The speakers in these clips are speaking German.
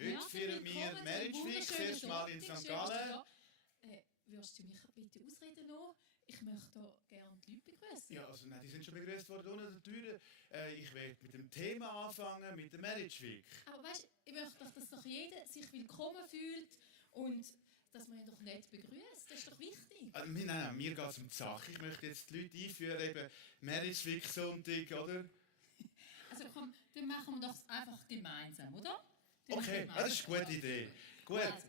Heute feiern wir Marriage Week, das erste Mal in St. Gallen. Würdest du mich bitte ausreden lassen? Ich möchte gerne die Leute begrüßen. Ja, also nein, die sind schon begrüßt worden unter der Tür. Ich werde mit dem Thema anfangen, mit der Marriage Week. Aber weißt, ich möchte doch, dass doch jeder sich willkommen fühlt und dass man ihn doch nicht begrüßt. Das ist doch wichtig. Nein, mir geht es um die Sache. Ich möchte jetzt die Leute einführen, eben Marriage Week Sonntag, oder? Also komm, dann machen wir das einfach gemeinsam, oder? Okay, das ist eine gute Idee. Gut. Also,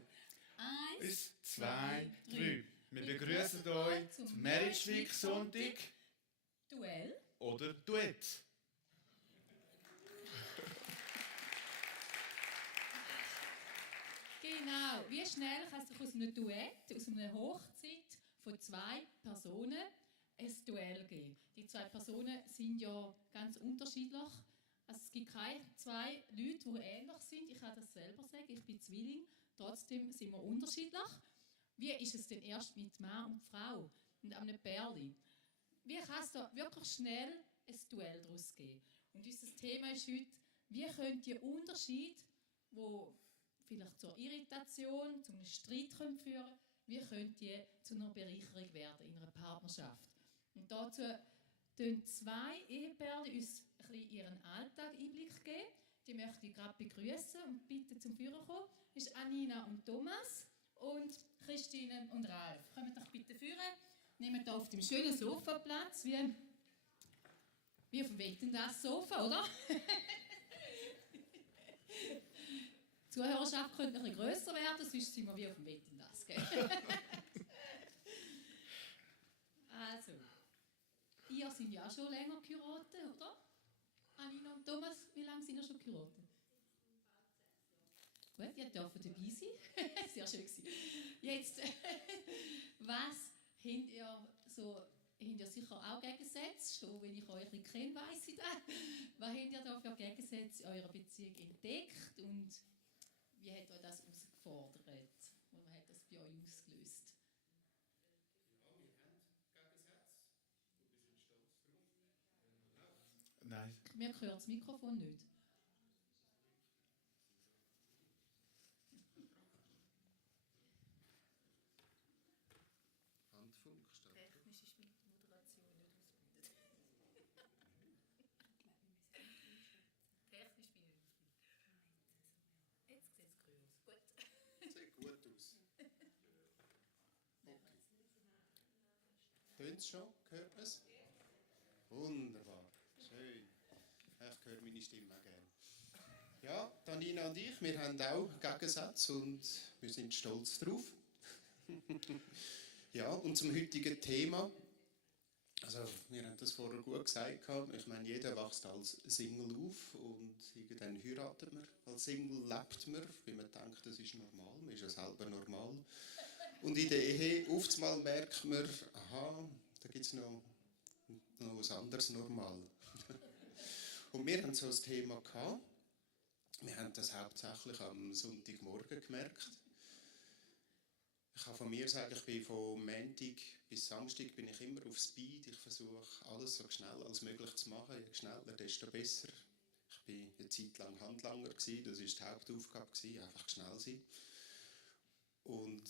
1, 2, 3. Wir begrüßen euch zum Marriage Week Sonntag. Duell. Oder Duett. Genau. Wie schnell kannst du aus einem Duett, aus einer Hochzeit von 2 Personen ein Duell geben? Die 2 Personen sind ja ganz unterschiedlich. Also es gibt keine 2 Leute, die ähnlich sind. Ich kann das selber sagen. Ich bin Zwilling. Trotzdem sind wir unterschiedlich. Wie ist es denn erst mit Mann und Frau und einem Pärchen? Wie kann es da wirklich schnell ein Duell daraus geben? Und unser Thema ist heute, wie könnt ihr Unterschied, wo vielleicht zur Irritation, zu einem Streit führen können, wie könnt ihr zu einer Bereicherung werden in einer Partnerschaft? Und dazu geben 2 Ehepärchen uns ein bisschen ihren Alltag Einblick geben. Die möchte ich gerade begrüßen und bitte zum Führer kommen. Das ist Anina und Thomas und Christine und Ralf. Kommt doch bitte führen. Nehmt hier auf dem schönen Sofa Platz, wie auf dem Wetten das Sofa, oder? Die Zuhörerschaft könnte ein bisschen grösser werden, sonst sind wir wie auf dem Wetten das. Also, ihr seid ja auch schon länger geheiratet, oder? Anina und Thomas, wie lange sind ihr schon geheiratet? Gut, ihr dürft dabei sein. Sehr schön gewesen. Jetzt, was habt ihr so, habt ihr sicher auch Gegensätze, schon wenn ich euch ein bisschen kenne, weiss ich das. Was habt ihr da für Gegensätze in eurer Beziehung entdeckt und wie hat euch das herausgefordert? Und was hat das bei euch ausgelöst? Ja, wir haben Gegensätze. Wir sind stolz drauf. Nein. Mir hört das Mikrofon nicht. Handfunk steht drauf. Technisch ist die Moderation nicht ausgebildet. Technisch bin ich nicht ausgebildet. Jetzt sieht es grün aus. Gut. Sieht gut aus. Okay. Tönt es schon? Hört man es? Wunderbar. Schön. Ich höre meine Stimme auch gerne. Ja, Nina und ich, wir haben auch Gegensätze und wir sind stolz drauf. Ja, und zum heutigen Thema. Also, wir haben das vorher gut gesagt. Ich meine, jeder wächst als Single auf und irgendwann heiratet man. Als Single lebt man, weil man denkt, das ist normal. Man ist ja selber normal. Und in der Ehe, oft mal merkt man, aha, da gibt es noch was anderes normal. Und wir haben so ein Thema gehabt. Wir haben das hauptsächlich am Sonntagmorgen gemerkt. Ich kann von mir sagen, ich bin von Montag bis Samstag bin ich immer auf Speed. Ich versuche, alles so schnell als möglich zu machen. Je schneller, desto besser. Ich war eine Zeit lang Handlanger, das war die Hauptaufgabe, einfach schnell sein. Und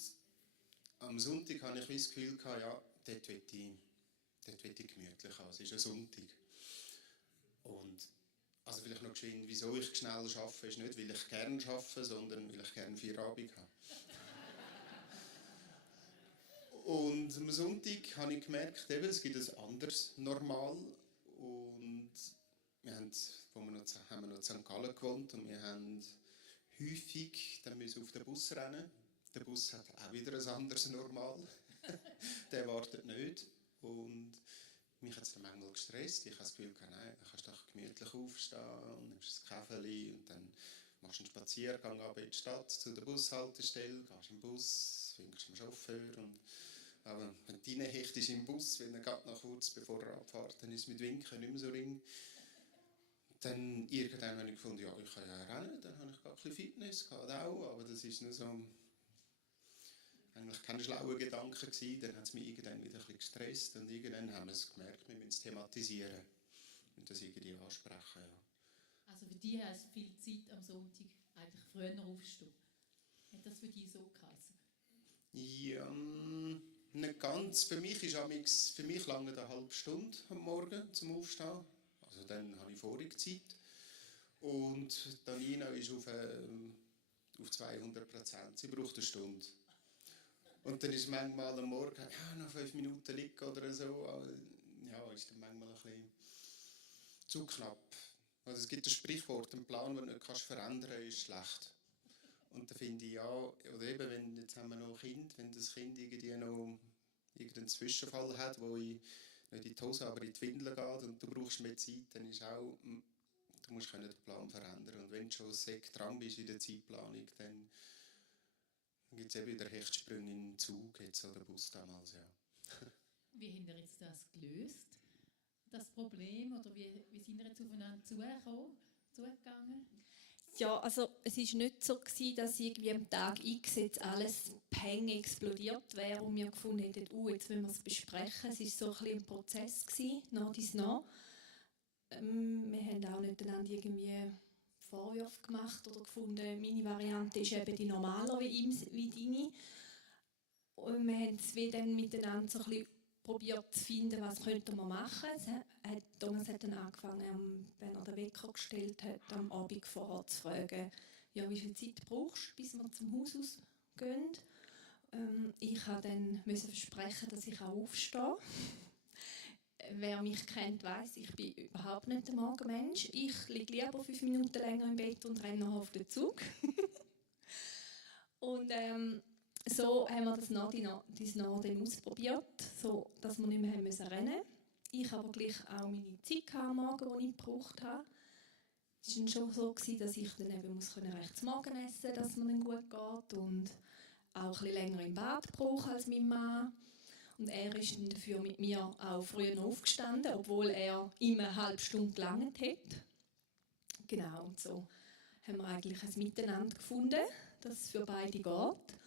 am Sonntag hatte ich das Gefühl, ja, dort will ich gemütlich haben. Es ist ein Sonntag. Und also vielleicht noch geschwind, wieso ich schnell arbeite, ist nicht, weil ich gerne arbeite, sondern weil ich gerne Feierabend habe. Und am Sonntag habe ich gemerkt, es gibt ein anderes Normal. Und wir haben noch in St. Gallen gewohnt und wir haben häufig dann müssen auf den Bus rennen. Der Bus hat auch wieder ein anderes Normal. Der wartet nicht. Und mich hat es dann manchmal gestresst. Ich habe das Gefühl, nein, du kannst doch gemütlich aufstehen und nimmst ein Käferli und dann machst du einen Spaziergang ab in die Stadt zu der Bushaltestelle, gehst im Bus, winkst dem Chauffeur. Aber wenn du reinhechtest im Bus, wenn er gerade noch kurz bevor er abfährt, dann ist es mit Winken nicht mehr so ring. Dann irgendwann habe ich gefunden, ja, ich kann ja rennen, dann habe ich gar ein bisschen Fitness gehabt, auch, aber das ist nur so eigentlich keine schlauen Gedanken gewesen. Dann hat es mich irgendwann wieder ein bisschen gestresst und irgendwann haben wir es gemerkt, wir müssen es thematisieren und das irgendwie ansprechen. Ja. Also für dich hast du viel Zeit am Sonntag eigentlich früher aufstehen. Hat das für dich so geheißen? Ja, nicht ganz. Für mich lange eine halbe Stunde am Morgen zum Aufstehen. Also dann habe ich vorige Zeit. Und Danina ist auf 200%. Sie braucht eine Stunde. Und dann ist manchmal am Morgen, ja, noch 5 Minuten liegen oder so. Ja, ist dann manchmal ein bisschen zu knapp. Also es gibt ein Sprichwort, ein Plan, den du nicht verändern kannst, ist schlecht. Und da finde ich ja, oder eben, wenn, jetzt haben wir noch ein Kind, wenn das Kind irgendwie noch irgendeinen Zwischenfall hat, wo ich nicht in die Hose, aber in die Windeln geht und du brauchst mehr Zeit, dann ist auch, du musst den Plan verändern. Und wenn du schon dran bist in der Zeitplanung, dann gibt es eben wieder Hechtsprünge im Zug jetzt, oder Bus damals, ja. Wie habt ihr jetzt das gelöst, das Problem? Oder wie sind ihr jetzt aufeinander zugegangen? Ja, also es war nicht so, dass irgendwie am Tag X jetzt alles Peng explodiert wäre und wir gefunden hätten, jetzt wollen wir es besprechen. Es war so ein bisschen ein Prozess, nach dies nach. Wir haben auch nicht einander irgendwie Vorwürfe gemacht oder gefunden, meine Variante ist eben die normaler wie deine. Und wir haben es dann miteinander so ein bisschen probiert zu finden, was könnte man machen. Thomas hat dann angefangen, wenn er den Wecker gestellt hat, am Abend vorher zu fragen, ja, wie viel Zeit brauchst du, bis wir zum Haus ausgehen. Ich musste dann versprechen, dass ich auch aufstehe. Wer mich kennt, weiss, ich bin überhaupt nicht der Morgenmensch. Ich liege lieber 5 Minuten länger im Bett und renne noch auf den Zug. Und so haben wir das nach dann ausprobiert, so dass wir nicht mehr rennen mussten. Ich aber gleich auch meine Zeit am Morgen, die ich gebraucht habe. Es war schon so, dass ich dann eben rechts morgen essen musste, dass es mir dann gut geht. Und auch ein bisschen länger im Bad brauche als mein Mann. Und er ist dann dafür mit mir auch früher aufgestanden, obwohl er immer eine halbe Stunde gelangt hat. Genau, und so haben wir eigentlich ein Miteinander gefunden, dass es für beide geht.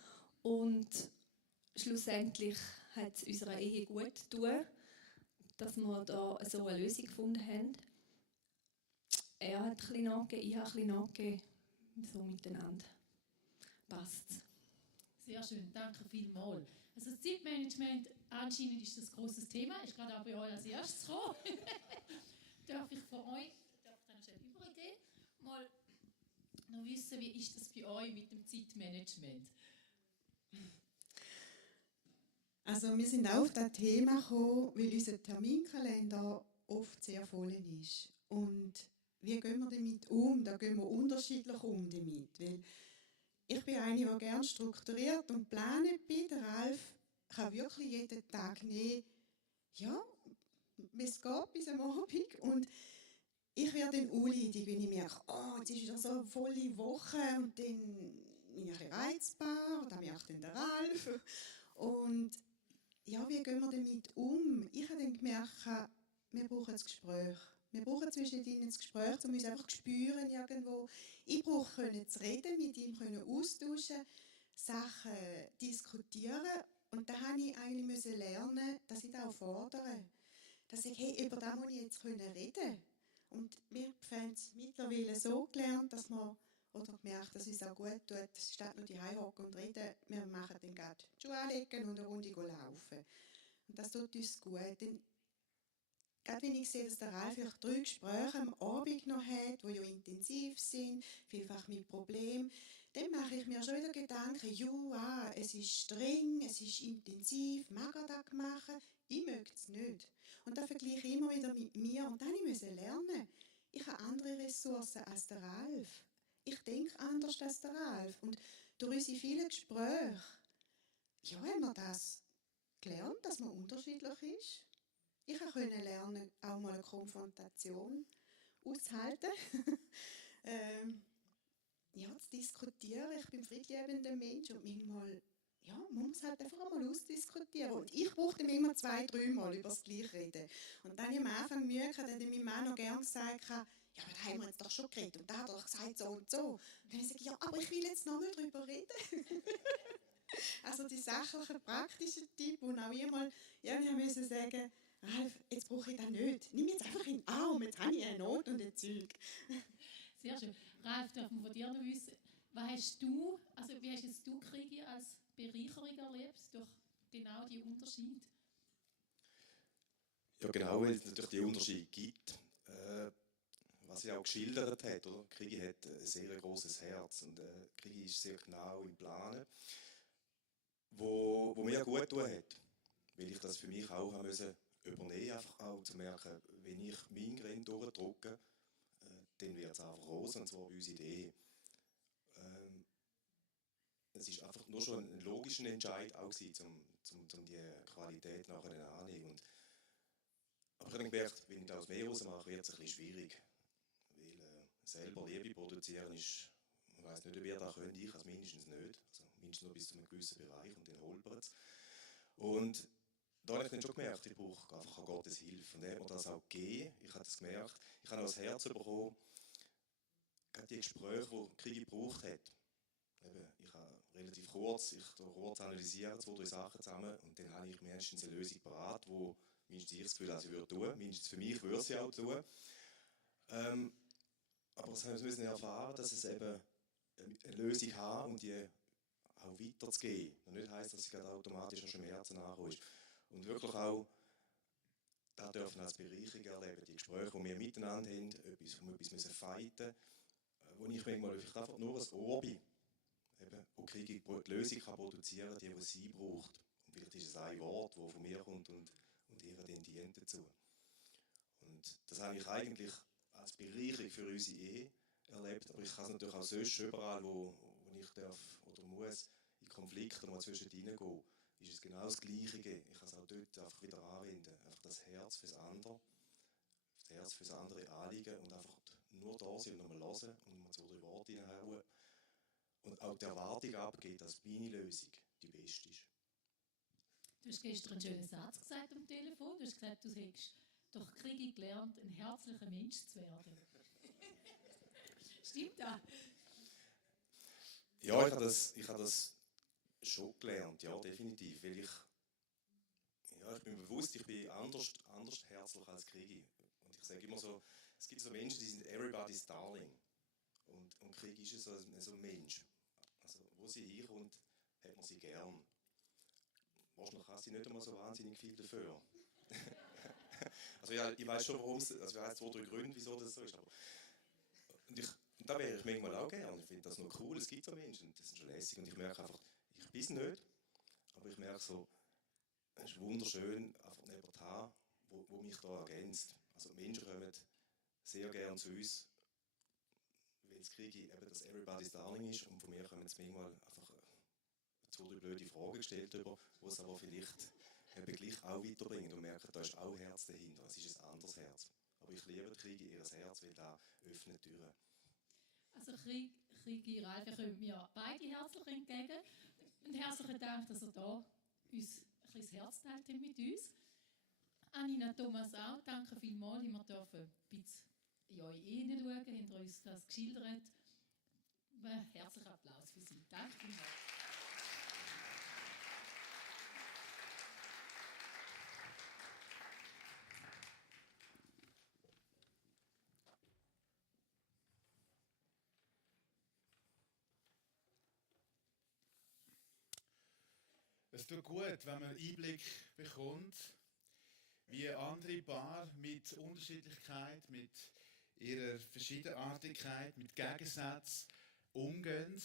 Und schlussendlich hat es unserer Ehe gut getan, dass wir da so eine Lösung gefunden haben. Er hat ein bisschen nachgegeben, ich habe ein bisschen nachgegeben. So miteinander. Passt. Sehr schön, danke vielmals. Also das Zeitmanagement, anscheinend ist das ein grosses Thema, ist gerade auch bei euch als erstes gekommen. Darf ich von euch, darf ich dann schnell übergehen, mal noch wissen, wie ist das bei euch mit dem Zeitmanagement? Also wir sind auch auf das Thema gekommen, weil unser Terminkalender oft sehr voll ist. Und wie gehen wir damit um? Da gehen wir unterschiedlich um damit. Weil ich bin eine, die gerne strukturiert und geplant bin. Der Ralf kann wirklich jeden Tag nehmen, ja, wie es geht bis am Abend. Und ich werde dann unleidig, wenn ich merke, jetzt ist wieder so eine volle Woche und dann bin ich ein bisschen reizbar, dann merkt dann der Ralf. Und ja, wie gehen wir damit um? Ich habe dann gemerkt, wir brauchen ein Gespräch. Wir brauchen zwischendrin ein Gespräch, um uns einfach zu spüren irgendwo. Ich brauche zu reden, mit ihm austauschen, Sachen diskutieren. Und da musste ich eigentlich lernen, dass ich das auch fordere. Dass ich, hey, über das muss ich jetzt reden. Und wir haben es mittlerweile so gelernt, dass wir, oder gemerkt, dass es auch gut tut, statt nur die hocken und reden, wir machen dann gerade die Schuhe anlegen und eine Runde laufen. Und das tut uns gut. Denn gerade wenn ich sehe, dass der Ralf vielleicht 3 Gespräche am Abend noch hat, die ja intensiv sind, vielfach mit Problemen, dann mache ich mir schon wieder Gedanken, es ist streng, es ist intensiv, mag er das machen? Ich möchte es nicht. Und das vergleiche ich immer wieder mit mir und dann musste ich lernen. Ich habe andere Ressourcen als der Ralf. Ich denke anders als der Ralf. Und durch unsere vielen Gespräche, haben wir das gelernt, dass man unterschiedlich ist. Ich konnte lernen, auch mal eine Konfrontation auszuhalten. Zu diskutieren. Ich bin ein friedliebender Mensch und manchmal, man muss halt einfach einmal ausdiskutieren. Und ich brauchte immer 2-3 Mal über das Gleiche reden. Und dann am Anfang Mühe hatte, hat mein Mann noch gerne gesagt, aber da haben wir jetzt doch schon geredet und da hat er doch gesagt so und so. Und dann habe ich gesagt, aber ich will jetzt noch mal darüber reden. Also die sachlichen, praktischen Tipps und auch einmal, wir müssen sagen, Ralf, jetzt brauche ich das nicht. Nimm jetzt einfach in den Arm, jetzt habe ich eine Not und ein Zeug. Sehr schön. Ralf, darf man von dir noch wissen, Wie hast jetzt du Kriege als Bereicherung erlebt, durch genau die Unterschiede? Ja, genau, weil es natürlich die Unterschiede gibt. Was sie auch geschildert hat, oder? Krigi hat ein sehr großes Herz und Krigi ist sehr genau im Planen, wo mir gut tun hat, weil ich das für mich auch haben müssen übernehmen, einfach auch zu merken, wenn ich meinen Grenz durchdrücke, dann wird es einfach rose, und zwar bei uns in der Ehe. Es ist einfach nur schon ein logischer Entscheid auch gewesen, um die Qualität nachher anzunehmen. Aber ich habe gemerkt, wenn ich das mehr rausmache, wird es ein bisschen schwierig. Weil selber Liebe produzieren ist, ich weiss nicht, ob ihr das könnt, ich also mindestens nicht. Also mindestens nur bis zu einem gewissen Bereich und dann holpert es. Und da habe ich dann schon gemerkt, ich brauche einfach Gottes Hilfe. Und er hat mir das auch gegeben. Ich habe das gemerkt. Ich habe auch das Herz bekommen, gerade die Gespräche, die Krieg gebraucht hat. Ich habe relativ kurz analysiert, 2, 3 Sachen zusammen und dann habe ich mindestens eine Lösung parat, wo mindestens ich das Gefühl habe, sie würde tun. Mindestens für mich würde sie auch tun. Aber wir müssen erfahren, dass es eben eine Lösung hat und die auch weiterzugeben. Das nicht heisst, dass sie gerade automatisch schon im Herzen ankommt. Und wirklich auch, da dürfen wir als Bereicherung erleben, die Gespräche, die wir miteinander haben, etwas müssen fighten, wo ich manchmal vielleicht einfach nur ein Ohr bin, wo Krieg die Lösung kann produzieren kann, die sie braucht. Und vielleicht ist es ein Wort, das von mir kommt und ihr dann dient dazu. Und das habe ich eigentlich als Bereicherung für unsere Ehe erlebt, aber ich kann es natürlich auch sonst überall, wo ich darf oder muss in Konflikte mal zwischen ihnen gehen, ist es genau das Gleiche. Ich kann es auch dort einfach wieder anwenden. Einfach das Herz fürs andere, das Herz fürs andere anliegen und einfach nur da sein und nochmal hören und mal 2, 3 Worte reinhauen. Und auch die Erwartung abgeht, dass meine Lösung die beste ist. Du hast gestern einen schönen Satz gesagt am Telefon. Du hast gesagt, du hättest durch Kriege gelernt, ein herzlicher Mensch zu werden. Stimmt das? Ja, ich habe das schon gelernt, ja, definitiv. Weil ich bin bewusst, ich bin anders herzlich als Krigi. Und ich sage immer so, es gibt so Menschen, die sind everybody's darling. Und Krigi ist so ein Mensch. Also, wo sie hinkommt, hat man sie gern. Wahrscheinlich hat sie nicht einmal so wahnsinnig viel dafür. Also ja, ich weiß schon, warum es, also ich weiß 2, 3 Gründe, wieso das so ist. Aber und da wäre ich manchmal auch gern. Ich finde das noch cool, es gibt so Menschen, das ist schon lässig. Und ich merke einfach, ich bin es nicht, aber ich merke so, es ist wunderschön, einfach jemanden zu haben, wo mich da ergänzt. Also Menschen kommen sehr gern zu uns, weil es Kriege eben das Everybody's Darling ist und von mir kommen jetzt manchmal einfach 2, 3 blöde Fragen gestellt, die es aber vielleicht eben gleich auch weiterbringen und merken, da ist auch Herz dahinter, es ist ein anderes Herz. Aber ich liebe die Kriege, ihr Herz, weil da öffnet Türen. Also Kriege Ralf, wir kommen mir beide herzlich entgegen. Und herzlichen Dank, dass ihr da uns ein bisschen das Herz teilt mit uns. Anina, Thomas auch, danke vielmals, dass wir dürfen ein bisschen in eure Ehe schauen, habt ihr uns das geschildert. Herzlichen Applaus für Sie. Danke vielmals. Es tut gut, wenn man Einblick bekommt, wie andere Paare mit Unterschiedlichkeit, mit ihrer Verschiedenartigkeit, mit Gegensätzen umgehen.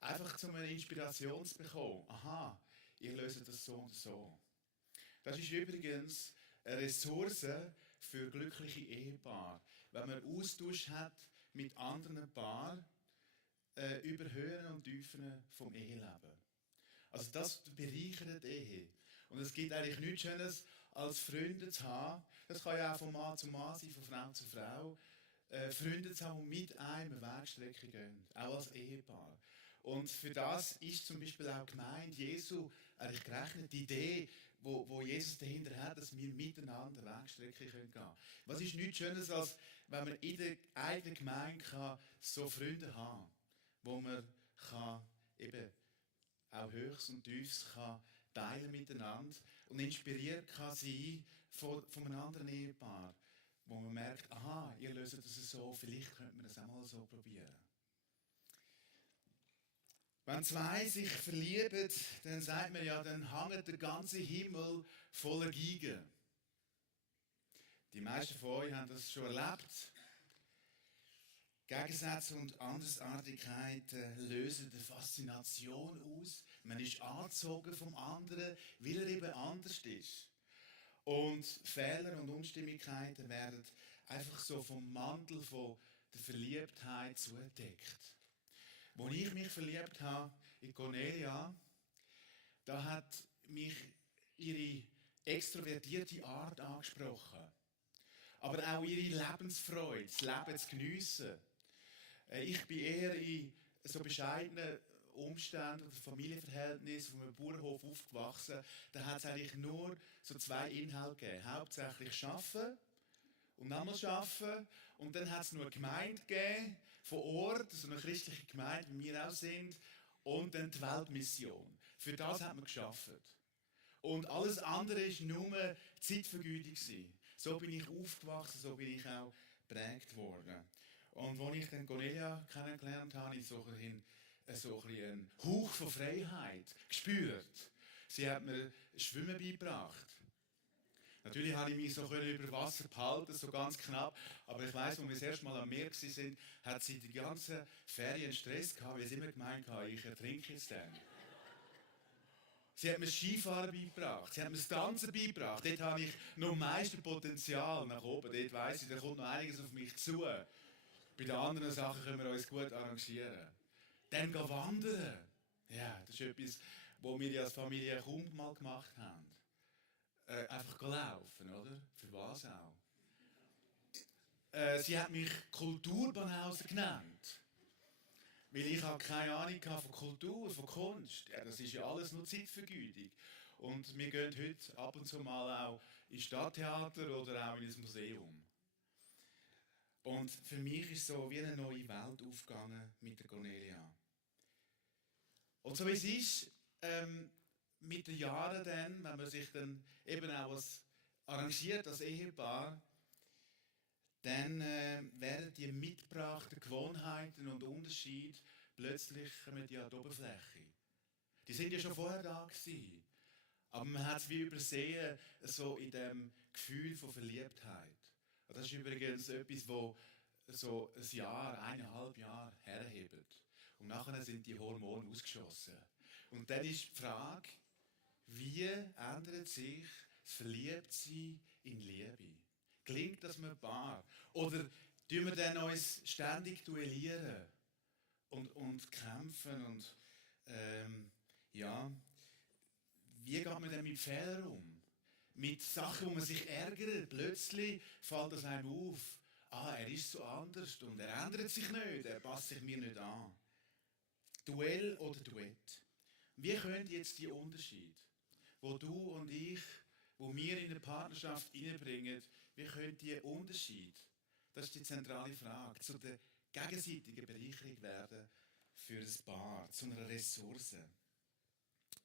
Einfach um eine Inspiration zu bekommen. Aha, ihr löst das so und so. Das ist übrigens eine Ressource für glückliche Ehepaare. Wenn man Austausch hat mit anderen Paaren über Höhen und Tiefen vom Eheleben. Also das bereichert die Ehe. Und es gibt eigentlich nichts Schönes, als Freunde zu haben. Das kann ja auch von Mann zu Mann sein, von Frau zu Frau. Freunde zu haben, die mit einem eine Wegstrecke gehen. Auch als Ehepaar. Und für das ist zum Beispiel auch gemeint, Jesu eigentlich gerechnet, die Idee, wo Jesus dahinter hat, dass wir miteinander Wegstrecke gehen können. Was ist nichts Schönes, als wenn man in der eigenen Gemeinde kann so Freunde haben, wo man kann eben auch Höchst und Tiefs kann teilen miteinander und inspiriert kann sein von einem anderen Ehepaar, wo man merkt, aha, ihr löst das so, vielleicht könnte man das auch mal so probieren. Wenn zwei sich verlieben, dann sagt man ja, dann hängt der ganze Himmel voller Geigen. Die meisten von euch haben das schon erlebt. Gegensätze und Andersartigkeiten lösen eine Faszination aus. Man ist angezogen vom anderen, weil er eben anders ist. Und Fehler und Unstimmigkeiten werden einfach so vom Mantel von der Verliebtheit zugedeckt. Als ich mich verliebt habe in Cornelia, da hat mich ihre extrovertierte Art angesprochen. Aber auch ihre Lebensfreude, das Leben zu geniessen. Ich bin eher in so bescheidenen Umständen oder Familienverhältnissen von einem Bauernhof aufgewachsen. Da hat es eigentlich nur so zwei Inhalte gegeben. Hauptsächlich arbeiten und nochmal arbeiten. Und dann hat es nur eine Gemeinde gegeben, vor Ort, so eine christliche Gemeinde, wie wir auch sind. Und dann die Weltmission. Für das hat man gearbeitet. Und alles andere war nur Zeitvergeutung. So bin ich aufgewachsen, so bin ich auch geprägt worden. Und als ich dann Cornelia kennengelernt habe, habe ich so einen Hauch von Freiheit gespürt. Sie hat mir Schwimmen beigebracht. Natürlich habe ich mich so über Wasser behalten, so ganz knapp. Aber ich weiss, als wir das erste Mal am Meer waren, hat sie die ganze Ferien Stress gehabt, weil sie immer gemeint hat, ich ertrinke jetzt dann. Sie hat mir das Skifahren beigebracht, sie hat mir das Tanzen beigebracht. Dort habe ich noch am meisten Potenzial nach oben. Dort weiss ich, da kommt noch einiges auf mich zu. Bei den anderen Sachen können wir uns gut arrangieren. Dann gehen wandern. Ja, das ist etwas, was wir als Familie kaum mal gemacht haben. Einfach laufen, oder? Für was auch? Sie hat mich Kulturbanause genannt. Weil ich habe keine Ahnung von Kultur, von Kunst. Ja, das ist ja alles nur Zeitvergeudung. Und wir gehen heute ab und zu mal auch ins Stadttheater oder auch in ein Museum. Und für mich ist so wie eine neue Welt aufgegangen mit der Cornelia. Und so wie es ist, mit den Jahren dann, wenn man sich dann eben auch arrangiert als Ehepaar, dann werden die mitgebrachten Gewohnheiten und Unterschiede plötzlich kommen die an die Oberfläche. Die sind ja schon vorher da gewesen. Aber man hat es wie übersehen, so in dem Gefühl von Verliebtheit. Und das ist übrigens etwas, das so ein Jahr, 1,5 Jahre herhebt. Und nachher sind die Hormone ausgeschossen. Und dann ist die Frage, wie ändert sich das Verliebtsein in Liebe? Klingt das mit Paar? Oder tun wir dann uns ständig duellieren und kämpfen? Und ja, wie geht man denn mit Fehlern um? Mit Sachen, wo man sich ärgert. Plötzlich fällt es einem auf. Er ist so anders und er ändert sich nicht, er passt sich mir nicht an. Duell oder Duett? Wie können jetzt die Unterschiede, wo du und ich, wo wir in eine Partnerschaft hineinbringen, wie können die Unterschiede, das ist die zentrale Frage, zu der gegenseitigen Bereicherung werden für das Paar, zu einer Ressource?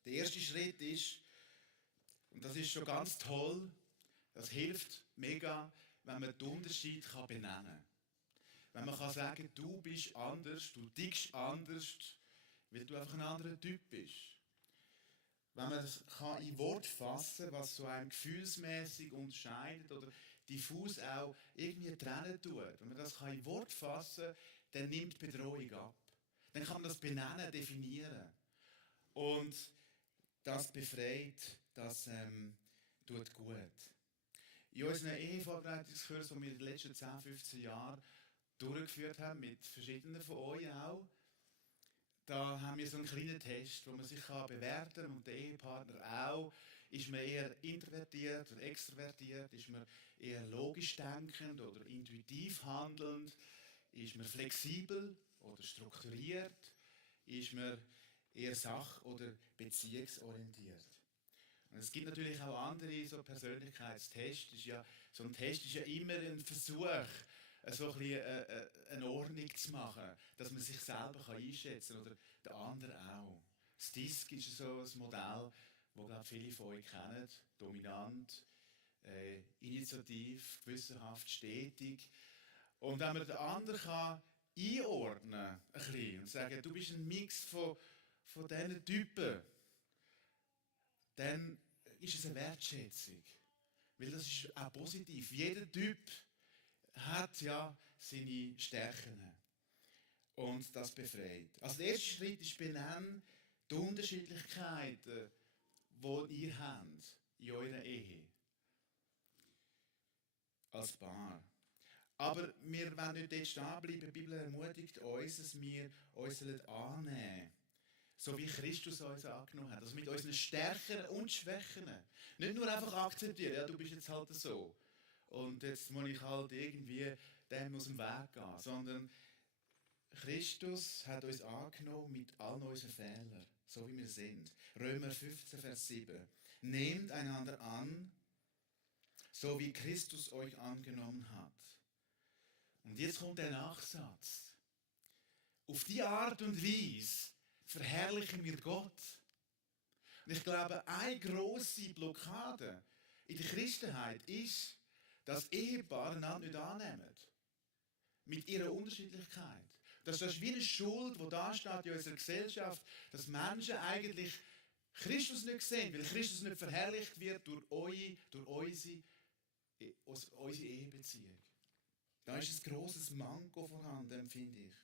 Der erste Schritt ist, und das ist schon ganz toll, das hilft mega, wenn man den Unterschied benennen kann. Wenn man sagen kann, du bist anders, du tickst anders, weil du einfach ein anderer Typ bist. Wenn man das in Wort fassen kann, was so einem gefühlsmäßig unterscheidet oder diffus auch irgendwie trennen tut. Wenn man das in Wort fassen kann, dann nimmt die Bedrohung ab. Dann kann man das benennen, definieren. Und das befreit, das tut gut. In unseren Ehevorbereitungskursen, die wir in den letzten 10, 15 Jahren durchgeführt haben, mit verschiedenen von euch auch, da haben wir so einen kleinen Test, wo man sich bewerten kann und der Ehepartner auch. Ist man eher introvertiert oder extrovertiert? Ist man eher logisch denkend oder intuitiv handelnd? Ist man flexibel oder strukturiert? Ist man eher sach- oder beziehungsorientiert? Und es gibt natürlich auch andere so Persönlichkeitstests. So ein Test ist ja immer ein Versuch, so ein bisschen eine Ordnung zu machen, dass man sich selber einschätzen kann oder der andere auch. Das DISC ist so ein Modell, das viele von euch kennen. Dominant, initiativ, gewissenhaft, stetig. Und wenn man den anderen einordnen kann und sagen, du bist ein Mix von von diesen Typen, dann ist es eine Wertschätzung. Weil das ist auch positiv. Jeder Typ hat ja seine Stärken. Und das befreit. Also der erste Schritt ist benennen die Unterschiedlichkeiten, die ihr habt in eurer Ehe. Als Paar. Aber wir wollen nicht dort stehen bleiben. Die Bibel ermutigt uns, dass wir uns annehmen sollen. So wie Christus uns angenommen hat. Also mit unseren Stärken und Schwächen. Nicht nur einfach akzeptieren, ja, du bist jetzt halt so. Und jetzt muss ich halt irgendwie dem aus dem Weg gehen. Sondern Christus hat uns angenommen mit all unseren Fehlern. So wie wir sind. Römer 15, Vers 7. Nehmt einander an, so wie Christus euch angenommen hat. Und jetzt kommt der Nachsatz. Auf diese Art und Weise verherrlichen wir Gott. Und ich glaube, eine grosse Blockade in der Christenheit ist, dass Ehepaare einander nicht annehmen. Mit ihrer Unterschiedlichkeit. Das ist wie eine Schuld, die da steht in unserer Gesellschaft, dass Menschen eigentlich Christus nicht sehen, weil Christus nicht verherrlicht wird durch unsere Ehebeziehung. Da ist ein grosses Manko vorhanden, empfinde ich.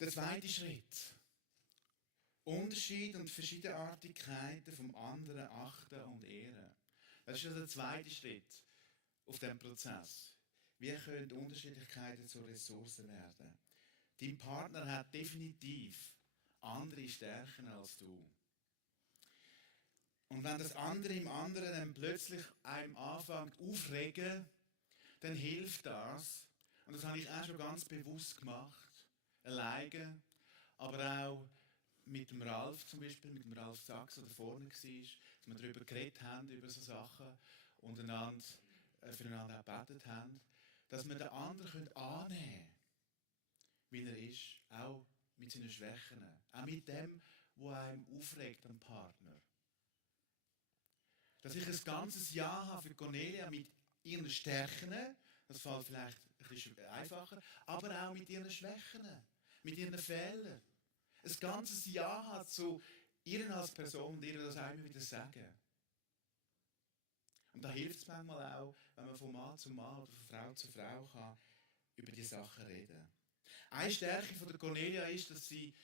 Der zweite Schritt. Unterschied und Verschiedenartigkeiten vom anderen achten und ehren. Das ist also der zweite Schritt auf diesem Prozess. Wie können Unterschiedlichkeiten zu Ressourcen werden? Dein Partner hat definitiv andere Stärken als du. Und wenn das andere im anderen dann plötzlich einem anfängt aufregen, dann hilft das. Und das habe ich auch schon ganz bewusst gemacht. Alleine, aber auch mit dem Ralf zum Beispiel, mit dem Ralf Sachs, der vorne war, dass wir darüber geredet haben, über so Sachen und füreinander auch gebetet haben, dass wir den anderen annehmen können, wie er ist, auch mit seinen Schwächen, auch mit dem, was einem aufregt am Partner. Dass ich ein ganzes Ja habe für Cornelia mit ihren Stärken, das fällt vielleicht ein bisschen einfacher, aber auch mit ihren Schwächen, mit ihren Fehlern. Ein ganzes Ja hat zu ihr als Person und ihr das auch immer wieder sagen. Und da hilft es manchmal auch, wenn man von Mann zu Mann oder von Frau zu Frau kann über die Sachen reden. Eine Stärke von der Cornelia ist, dass sie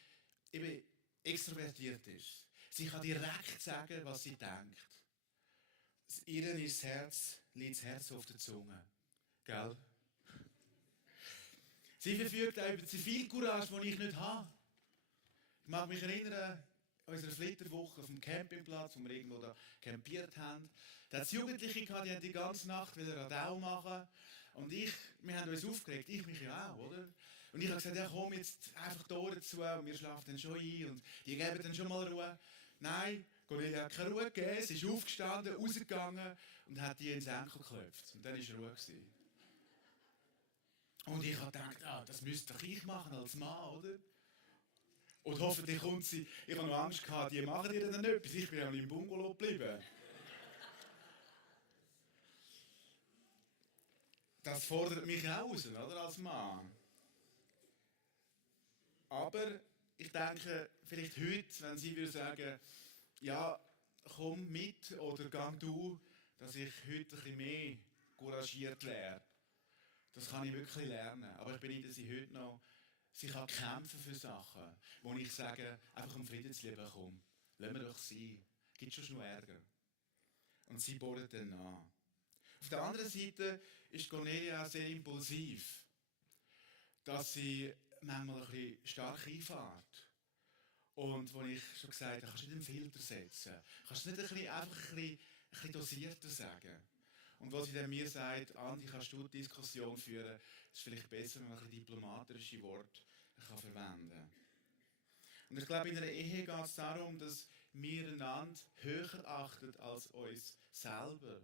eben extrovertiert ist. Sie kann direkt sagen, was sie denkt. Ihr ist liegt das Herz auf der Zunge. Gell? Sie verfügt auch über Zivilcourage, die ich nicht habe. Ich mag mich erinnern, an unserer Flitterwoche auf dem Campingplatz, wo wir irgendwo da campiert haben. Da hat es Jugendliche gehabt, die haben die ganze Nacht Radau machen. Und wir haben uns aufgeregt, ich mich ja auch, oder? Und ich habe gesagt, ja komm jetzt einfach da dazu und wir schlafen dann schon ein und die geben dann schon mal Ruhe. Nein, Cornelia hat keine Ruhe gegeben, sie ist aufgestanden, rausgegangen und hat die ins Enkel geklopft. Und dann war Ruhe gewesen. Und ich habe gedacht, das müsste doch ich machen als Mann, oder? Und hoffentlich kommt sie. Ich habe noch Angst gehabt, die machen dir dann etwas. Ich bin ja im Bungalow geblieben. Das fordert mich auch raus, oder? Als Mann. Aber ich denke, vielleicht heute, wenn sie würde sagen, ja, komm mit oder gang du, dass ich heute ein bisschen mehr couragiert lerne. Das kann ich wirklich lernen. Aber ich bin nicht, dass ich heute noch sie kann kämpfen für Sachen, wo ich sage, einfach um Frieden zu leben, komm, lass mir doch sein. Gibt schon noch Ärger. Und sie bohrt dann nach. Auf der anderen Seite ist Cornelia sehr impulsiv, dass sie manchmal ein bisschen stark einfährt. Und wo ich schon gesagt habe, kannst du nicht einen Filter setzen. Kannst du nicht einfach ein bisschen dosierter sagen. Und was sie dann mir sagt, Andi, kannst du die Diskussion führen, ist vielleicht besser, wenn man ein bisschen diplomatische Worte verwenden kann. Und ich glaube, in einer Ehe geht es darum, dass wir einander höher achten als uns selber.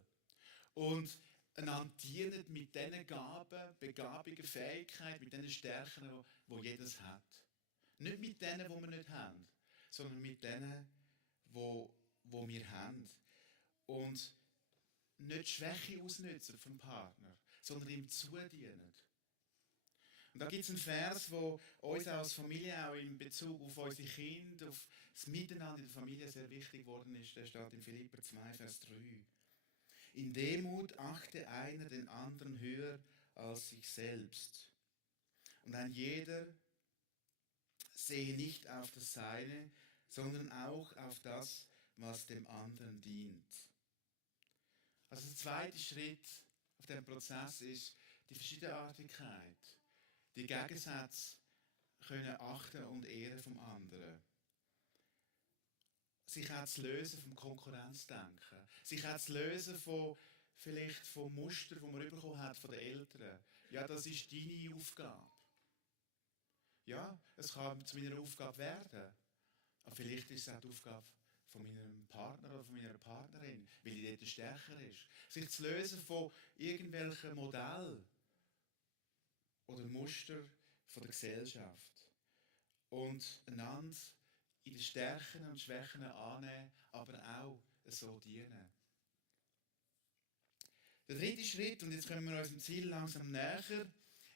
Und einander dienen mit diesen Gaben, Begabungen, Fähigkeiten, mit diesen Stärken, die jedes hat. Nicht mit denen, die wir nicht haben, sondern mit denen, die wir haben. Und nicht Schwäche ausnutzen vom Partner, sondern ihm zudienen. Und da gibt es einen Vers, der uns als Familie auch in Bezug auf unsere Kinder, auf das Miteinander in der Familie sehr wichtig geworden ist. Der steht in Philipper 2, Vers 3. In Demut achte einer den anderen höher als sich selbst. Und ein jeder sehe nicht auf das Seine, sondern auch auf das, was dem anderen dient. Also der zweite Schritt auf dem Prozess ist die Verschiedenartigkeit, die Gegensätze können achten und ehren vom anderen. Sich auch zu lösen vom Konkurrenzdenken, sich auch zu lösen vielleicht vom Muster, das man bekommen hat von den Eltern. Ja, das ist deine Aufgabe. Ja, es kann zu meiner Aufgabe werden. Aber vielleicht ist es auch die Aufgabe von meinem Partner oder von meiner Partnerin, weil die dort stärker ist. Sich zu lösen von irgendwelchen Modellen oder Muster von der Gesellschaft. Und einander in den Stärken und Schwächen annehmen, aber auch so dienen. Der dritte Schritt, und jetzt kommen wir unserem Ziel langsam näher,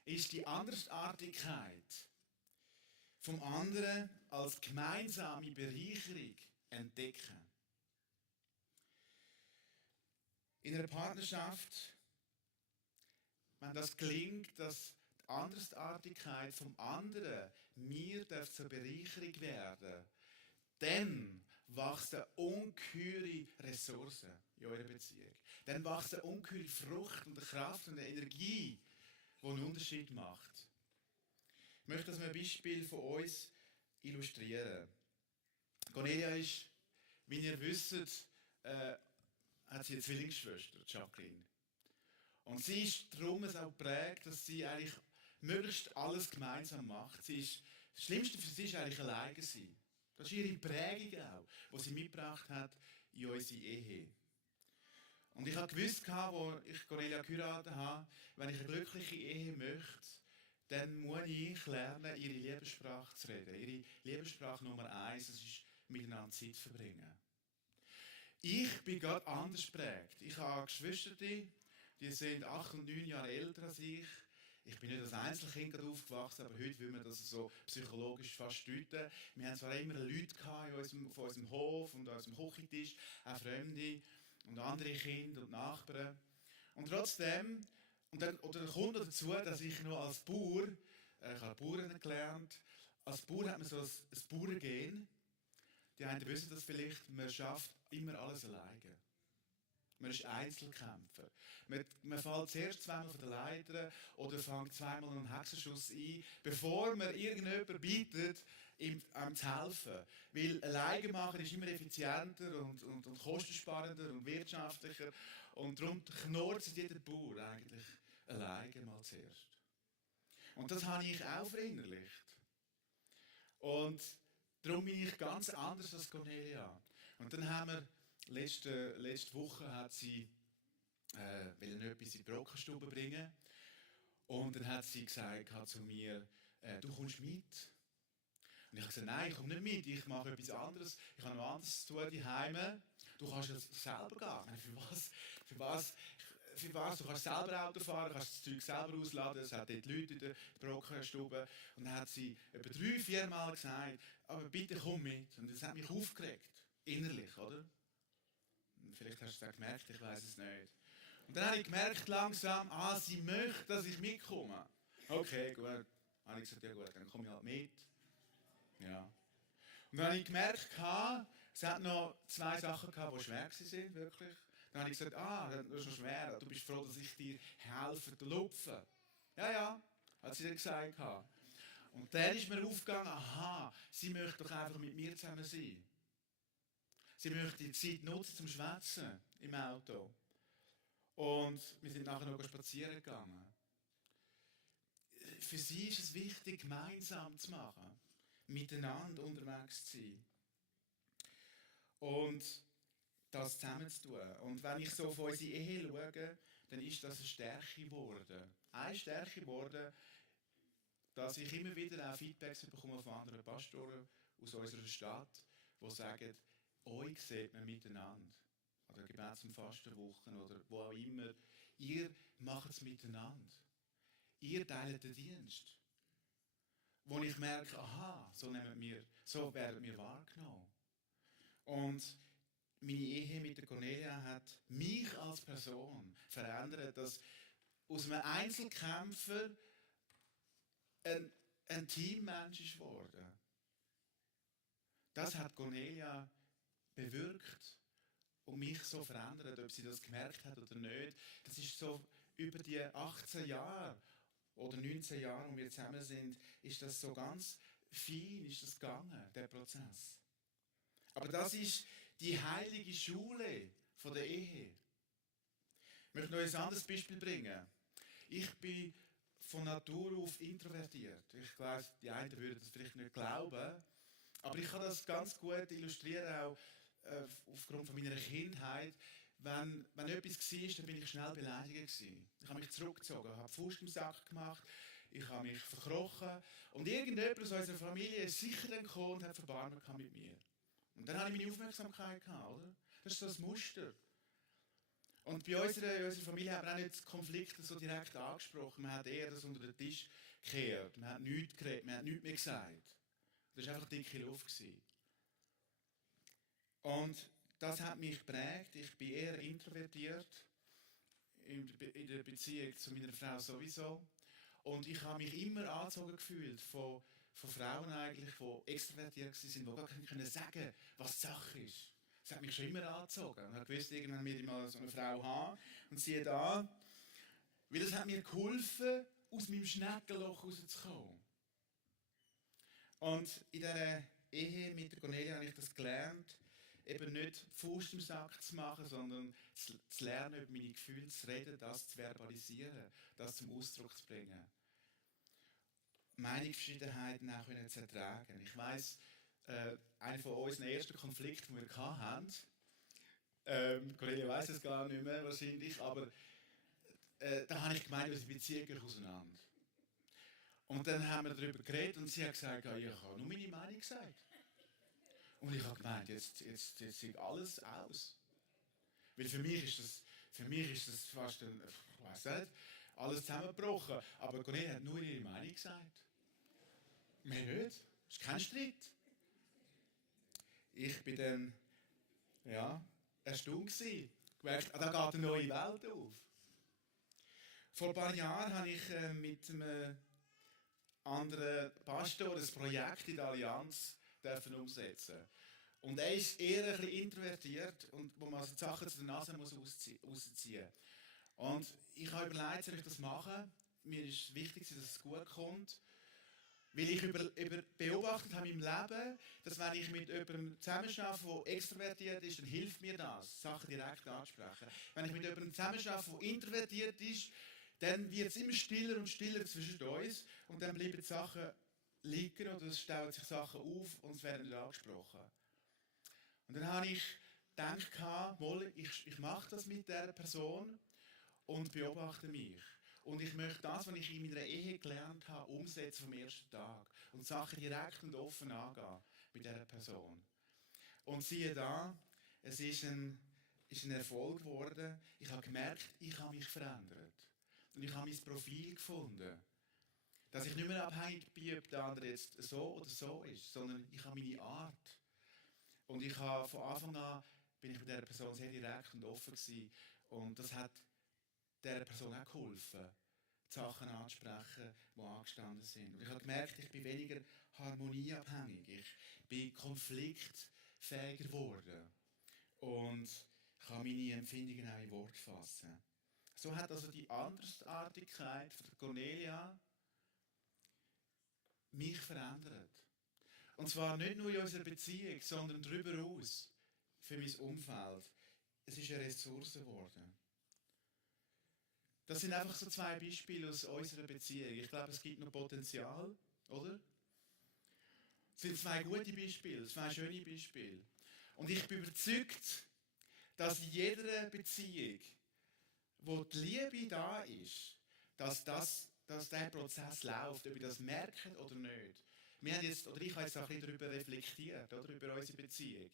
ist die Andersartigkeit vom anderen als gemeinsame Bereicherung entdecken. In einer Partnerschaft, wenn das gelingt, dass die Andersartigkeit vom anderen mir zur Bereicherung werden, dann wachsen ungeheure Ressourcen in eurer Beziehung. Dann wachsen ungeheure Frucht und Kraft und Energie, die einen Unterschied macht. Ich möchte das mit einem Beispiel von uns illustrieren. Cornelia ist, wie ihr wisst, hat sie eine Zwillingsschwester, Jacqueline. Und sie ist darum auch geprägt, dass sie eigentlich möglichst alles gemeinsam macht. Das Schlimmste für sie ist eigentlich alleine sein. Das ist ihre Prägung auch, die sie mitgebracht hat in unsere Ehe. Und ich habe gewusst, als ich Cornelia geheiratet habe, wenn ich eine glückliche Ehe möchte, dann muss ich lernen, ihre Liebessprache zu reden. Ihre Liebessprache Nummer 1, das ist miteinander Zeit verbringen. Ich bin gerade anders geprägt. Ich habe Geschwister, die sind 8 und 9 Jahre älter als ich. Ich bin nicht als Einzelkind aufgewachsen, aber heute will man das so psychologisch fast deuten. Wir haben zwar immer Leute auf unserem Hof und an unserem Küchentisch, auch Fremde und andere Kinder und Nachbarn. Und trotzdem, dann kommt noch dazu, dass ich noch als Bauer, ich habe Bauern gelernt, als Bauer hat man so ein Bauerngen. Die einen wissen das vielleicht, man schafft immer alles alleine. Man ist Einzelkämpfer. Man fällt zuerst zweimal von der Leiter oder fängt zweimal einen Hexenschuss ein, bevor man irgendjemand bietet, ihm zu helfen. Weil alleine machen ist immer effizienter und kostensparender und wirtschaftlicher. Und darum knurrt jeder Bauer eigentlich alleine mal zuerst. Und das habe ich auch verinnerlicht. Und darum bin ich ganz anders als Cornelia. Und dann haben wir letzte Woche hat sie will etwas in die Brockenstube bringen. Und dann hat sie gesagt zu mir, du kommst mit. Und ich habe gesagt, nein, ich komme nicht mit, ich mache etwas anderes. Ich habe noch anderes zu tun daheim. Du kannst das selber gehen. Für was? Du kannst selber Auto fahren, du kannst das Zeug selber ausladen. Es hat dort Leute in der Brockenstube. Und dann hat sie etwa 3-4 Mal gesagt, aber bitte komm mit. Und das hat mich aufgeregt. Innerlich, oder? Vielleicht hast du es auch gemerkt, ich weiß es nicht. Und dann habe ich gemerkt langsam, sie möchte, dass ich mitkomme. Okay, gut. Dann habe ich gesagt, ja gut, dann komme ich halt mit. Ja. Und dann habe ich gemerkt, es hat noch 2 Sachen gehabt, die schwer waren, wirklich. Dann habe ich gesagt, das ist noch schwer, du bist froh, dass ich dir helfe, zu lupfen. Ja, hat sie dann gesagt. Und dann ist mir aufgegangen, sie möchte doch einfach mit mir zusammen sein. Sie möchte die Zeit nutzen zum Schwätzen im Auto. Und wir sind nachher noch spazieren gegangen. Für sie ist es wichtig, gemeinsam zu machen. Miteinander unterwegs zu sein. Und das zusammen zu tun. Und wenn ich so auf unsere Ehe schaue, dann ist das eine Stärke geworden. Eine Stärke geworden, dass ich immer wieder auch Feedbacks bekomme von anderen Pastoren aus unserer Stadt, die sagen, euch sieht man miteinander. Oder Gebets- und Fastenwochen oder wo auch immer. Ihr macht es miteinander. Ihr teilt den Dienst. wo ich merke, aha, so werden wir wahrgenommen. Und meine Ehe mit der Cornelia hat mich als Person verändert, dass aus einem Einzelkämpfer ein Teammensch ist geworden. Das hat Cornelia bewirkt und mich so verändert, ob sie das gemerkt hat oder nicht. Das ist so über die 18 Jahre oder 19 Jahre, wo wir zusammen sind, ist das so ganz fein, ist das gegangen, der Prozess. Aber das ist die heilige Schule von der Ehe. Ich möchte noch ein anderes Beispiel bringen. Ich bin von Natur auf introvertiert. Ich weiß, die einen würden das vielleicht nicht glauben, aber ich kann das ganz gut illustrieren, auch aufgrund von meiner Kindheit. Wenn etwas war, dann bin ich schnell beleidigt gewesen. Ich habe mich zurückgezogen, habe Fuß im Sack gemacht, ich habe mich verkrochen und irgendjemand aus unserer Familie ist sicher dann gekommen und hat Verbarmen mit mir. Und dann habe ich meine Aufmerksamkeit gehabt, oder? Das ist so das Muster. Und bei unserer Familie haben wir auch nicht Konflikte so direkt angesprochen. Man hat eher das unter den Tisch gekehrt. Man hat nichts geredet, man hat nichts mehr gesagt. Das war einfach dicke Luft gewesen. Und das hat mich geprägt. Ich bin eher introvertiert. In der Beziehung zu meiner Frau sowieso. Und ich habe mich immer angezogen gefühlt von Frauen eigentlich, die extrovertiert waren, die gar nicht sagen können, was die Sache ist. Das hat mich schon immer angezogen. Und ich wusste, irgendwann werde ich mal so eine Frau haben. Und siehe da, weil das hat mir geholfen, aus meinem Schneckenloch rauszukommen. Und in dieser Ehe mit der Cornelia habe ich das gelernt, eben nicht Fuß im Sack zu machen, sondern zu lernen, über meine Gefühle zu reden, das zu verbalisieren, das zum Ausdruck zu bringen. Meinungsverschiedenheiten auch zu ertragen. Ich weiss, einer von unseren ersten Konflikten, die wir hatten, Cornelia weiss es gar nicht mehr wahrscheinlich, aber da habe ich gemeint, unsere Beziehung geht auseinander. Und dann haben wir darüber geredet und sie hat gesagt, ja, ich habe nur meine Meinung gesagt. Und ich habe gemeint, jetzt sieht alles aus. Weil für mich ist das fast ein, ich weiss nicht, alles zusammengebrochen. Aber Cornelia hat nur ihre Meinung gesagt. Mehr nicht. Es ist kein Streit. Ich bin dann, erstaunt gewesen. Gemerkt, da geht eine neue Welt auf. Vor ein paar Jahren habe ich mit einem anderen Pastor das Projekt in der Allianz umsetzen. Und er ist eher ein bisschen introvertiert, und wo man die Sachen zu der Nase muss rausziehen muss. Und ich habe überlegt, soll ich das machen? Mir ist wichtig, dass es gut kommt. Weil ich beobachtet habe in meinem Leben, dass wenn ich mit jemandem zusammenarbeite, der extrovertiert ist, dann hilft mir das, Sachen direkt anzusprechen. Wenn ich mit jemandem zusammenarbeite, der introvertiert ist, dann wird es immer stiller und stiller zwischen uns und dann bleiben die Sachen liegen oder es stauen sich Sachen auf und es werden nicht angesprochen. Und dann habe ich gedacht, ich mache das mit dieser Person und beobachte mich. Und ich möchte das, was ich in meiner Ehe gelernt habe, umsetzen vom ersten Tag. Und Sachen direkt und offen angehen mit dieser Person. Und siehe da, es ist ein Erfolg geworden. Ich habe gemerkt, ich habe mich verändert. Und ich habe mein Profil gefunden. Dass ich nicht mehr abhängig bin, ob der andere jetzt so oder so ist, sondern ich habe meine Art. Und ich habe von Anfang an bin ich mit dieser Person sehr direkt und offen gewesen. Und das hat dieser Person auch geholfen, die Sachen anzusprechen, die angestanden sind. Und ich habe gemerkt, ich bin weniger harmonieabhängig. Ich bin konfliktfähiger geworden. Und ich kann meine Empfindungen auch in Worte fassen. So hat also die Andersartigkeit von der Cornelia mich verändert. Und zwar nicht nur in unserer Beziehung, sondern darüber hinaus für mein Umfeld. Es ist eine Ressource geworden. Das sind einfach so zwei Beispiele aus unserer Beziehung. Ich glaube, es gibt noch Potenzial, oder? Es sind zwei gute Beispiele, zwei schöne Beispiele. Und ich bin überzeugt, dass in jeder Beziehung, wo die Liebe da ist, dass der Prozess läuft, ob wir das merken oder nicht. Ich habe jetzt auch ein bisschen darüber reflektiert, oder, über unsere Beziehung.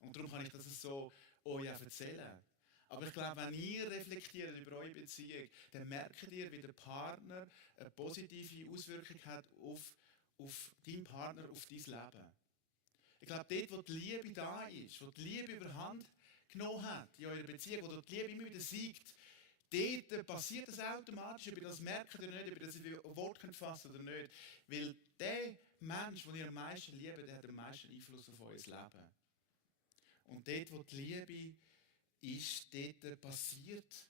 Und darum kann ich das so euch auch erzählen. Aber ich glaube, wenn ihr reflektiert über eure Beziehung, dann merkt ihr, wie der Partner eine positive Auswirkung hat auf deinen Partner, auf dein Leben. Ich glaube, dort, wo die Liebe da ist, wo die Liebe überhand genommen hat in eurer Beziehung, wo die Liebe immer wieder siegt, dort passiert das automatisch, ob ihr das merkt oder nicht, ob ihr das in Wort fassen könnt oder nicht. Weil der Mensch, den ihr am meisten liebt, der hat am meisten Einfluss auf euer Leben. Und dort, wo die Liebe ist, dort passiert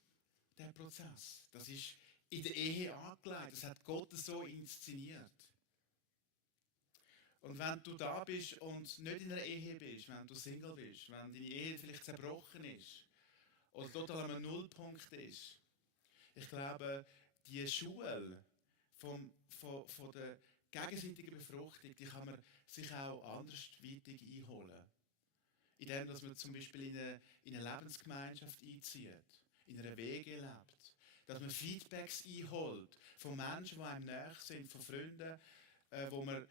der Prozess. Das ist in der Ehe angelegt. Das hat Gott so inszeniert. Und wenn du da bist und nicht in einer Ehe bist, wenn du Single bist, wenn deine Ehe vielleicht zerbrochen ist oder total am Nullpunkt ist, ich glaube, die Schule von der gegenseitigen Befruchtung, die kann man sich auch andersweitig einholen. Indem dass man zum Beispiel in eine Lebensgemeinschaft einzieht, in einer WG lebt, dass man Feedbacks einholt von Menschen, die einem nahe sind, von Freunden, wo man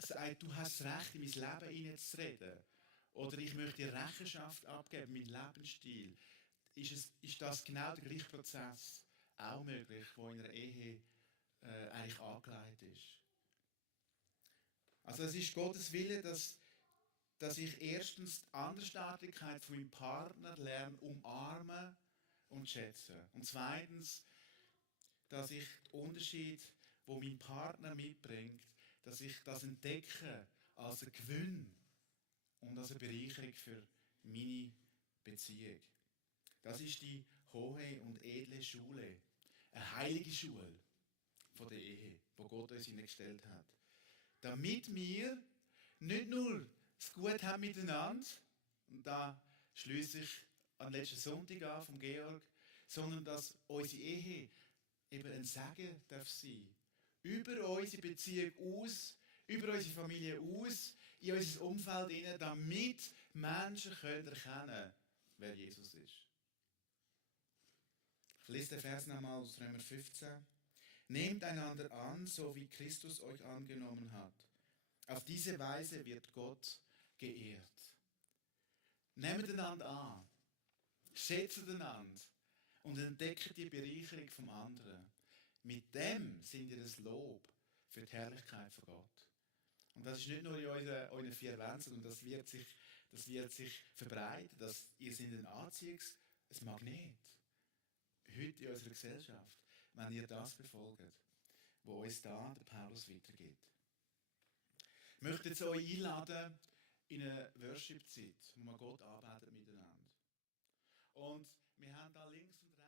sagt, du hast das Recht, in mein Leben hineinzureden. Oder ich möchte dir Rechenschaft abgeben, mein Lebensstil. Ist das genau der gleiche Prozess auch möglich, der in einer Ehe eigentlich angelegt ist? Also es ist Gottes Wille, dass ich erstens die Andersartigkeit von meinem Partner lerne umarmen und schätzen. Und zweitens, dass ich den Unterschied, den mein Partner mitbringt, dass ich das entdecke als ein Gewinn und als eine Bereicherung für meine Beziehung. Das ist die hohe und edle Schule, eine heilige Schule von der Ehe, die Gott uns hineingestellt hat. Damit wir nicht nur das Gute haben miteinander, und da schließe ich an den letzten Sonntag an vom Georg, sondern dass unsere Ehe eben ein Segen darf sein. Über unsere Beziehung aus, über unsere Familie aus, in unser Umfeld hinein, damit Menschen können erkennen, wer Jesus ist. Ich lese den Vers nochmal aus Römer 15. Nehmt einander an, so wie Christus euch angenommen hat. Auf diese Weise wird Gott geehrt. Nehmt einander an, schätzt einander und entdeckt die Bereicherung vom anderen. Mit dem sind ihr das Lob für die Herrlichkeit von Gott. Und das ist nicht nur in euren vier Wänden, sondern das wird sich verbreiten. Ihr seid ein Magnet. Heute in unserer Gesellschaft, wenn ihr das befolgt, wo uns da der Paulus weitergibt. Ich möchte jetzt euch einladen in eine Worship-Zeit, wo wir Gott arbeiten miteinander. Und wir haben da links und rechts